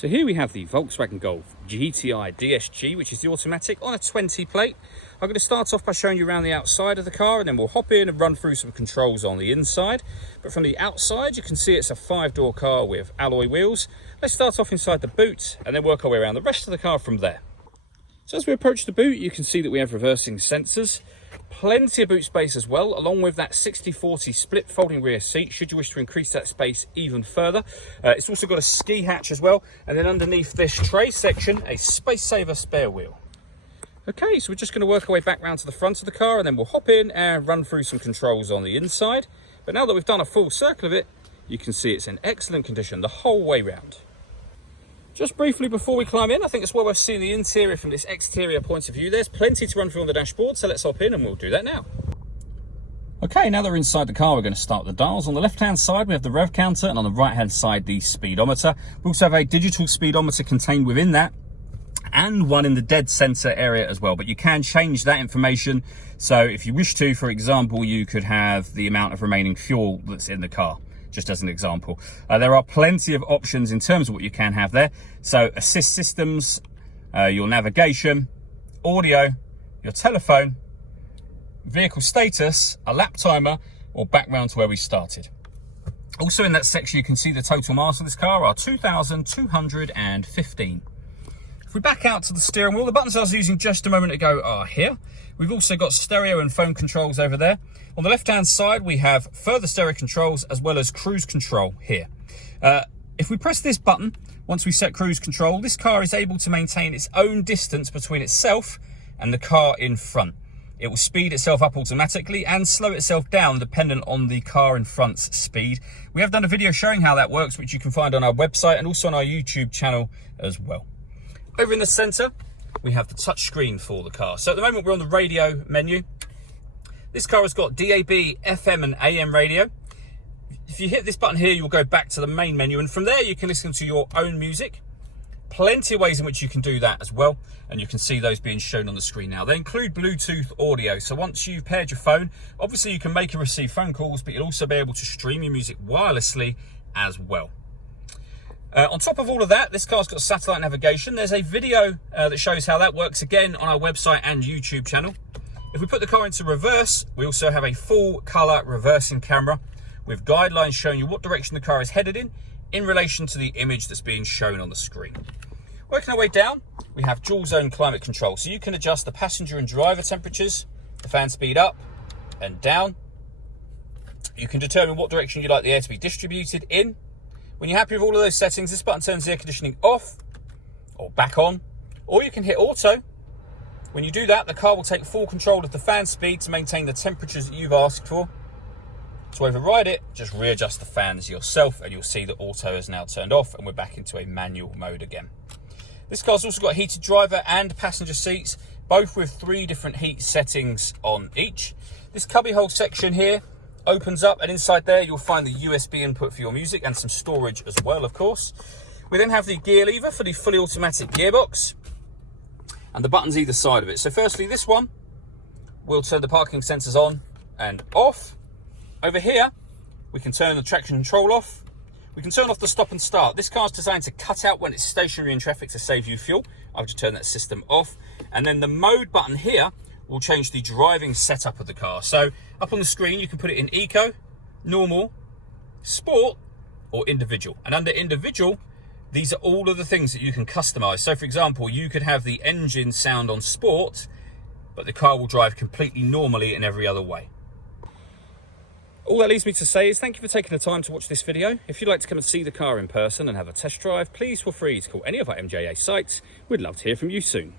So here we have the Volkswagen Golf GTI DSG, which is the automatic on a 20 plate. I'm going to start off by showing you around the outside of the car, and then we'll hop in and run through some controls on the inside. But from the outside, you can see it's a 5-door car with alloy wheels. Let's start off inside the boot and then work our way around the rest of the car from there. So as we approach the boot, you can see that we have reversing sensors. Plenty of boot space as well, along with that 60/40 split folding rear seat, should you wish to increase that space even further. It's also got a ski hatch as well, and then underneath this tray section, a space saver spare wheel. Okay, so we're just going to work our way back round to the front of the car, and then we'll hop in and run through some controls on the inside. But now that we've done a full circle of it, you can see it's in excellent condition the whole way round. Just briefly before we climb in, I think it's well worth seeing the interior from this exterior point of view. There's plenty to run through on the dashboard, so let's hop in and we'll do that now. Okay, now that we're inside the car, we're going to start the dials. On the left-hand side, we have the rev counter, and on the right-hand side, the speedometer. We also have a digital speedometer contained within that, and one in the dead center area as well. But you can change that information. So if you wish to, for example, you could have the amount of remaining fuel that's in the car, just as an example. There are plenty of options in terms of what you can have there. So assist systems, your navigation, audio, your telephone, vehicle status, a lap timer, or back round to where we started. Also in that section, you can see the total miles of this car are 2,215. If we back out to the steering wheel, the buttons I was using just a moment ago are here. We've also got stereo and phone controls over there. On the left-hand side, we have further stereo controls as well as cruise control here. If we press this button, once we set cruise control, this car is able to maintain its own distance between itself and the car in front. It will speed itself up automatically and slow itself down dependent on the car in front's speed. We have done a video showing how that works, which you can find on our website and also on our YouTube channel as well. Over in the center, we have the touch screen for the car. So at the moment, we're on the radio menu. This car has got DAB, FM and AM radio. If you hit this button here, you'll go back to the main menu, and from there you can listen to your own music. Plenty of ways in which you can do that as well, and you can see those being shown on the screen now. They include Bluetooth audio, so once you've paired your phone, obviously you can make and receive phone calls, but you'll also be able to stream your music wirelessly as well. On top of all of that, this car's got satellite navigation. There's a video that shows how that works, again, on our website and YouTube channel. If we put the car into reverse, we also have a full colour reversing camera with guidelines showing you what direction the car is headed in relation to the image that's being shown on the screen. Working our way down, we have dual zone climate control. So you can adjust the passenger and driver temperatures, the fan speed up and down. You can determine what direction you'd like the air to be distributed in. When you're happy with all of those settings, this button turns the air conditioning off or back on, or you can hit auto. When you do that, the car will take full control of the fan speed to maintain the temperatures that you've asked for. To override it, just readjust the fans yourself and you'll see that auto is now turned off and we're back into a manual mode again. This car's also got heated driver and passenger seats, both with 3 different heat settings on each. This cubbyhole section here opens up, and inside there you'll find the USB input for your music and some storage as well, of course. We then have the gear lever for the fully automatic gearbox and the buttons either side of it. So firstly, this one will turn the parking sensors on and off. Over here, we can turn the traction control off. We can turn off the stop and start. This car's designed to cut out when it's stationary in traffic to save you fuel. I've just turned that system off. And then the mode button here will change the driving setup of the car. So up on the screen, you can put it in eco, normal, sport, or individual. And under individual, these are all of the things that you can customize. So for example, you could have the engine sound on sport, but the car will drive completely normally in every other way. All that leaves me to say is thank you for taking the time to watch this video. If you'd like to come and see the car in person and have a test drive, please feel free to call any of our MJA sites. We'd love to hear from you soon.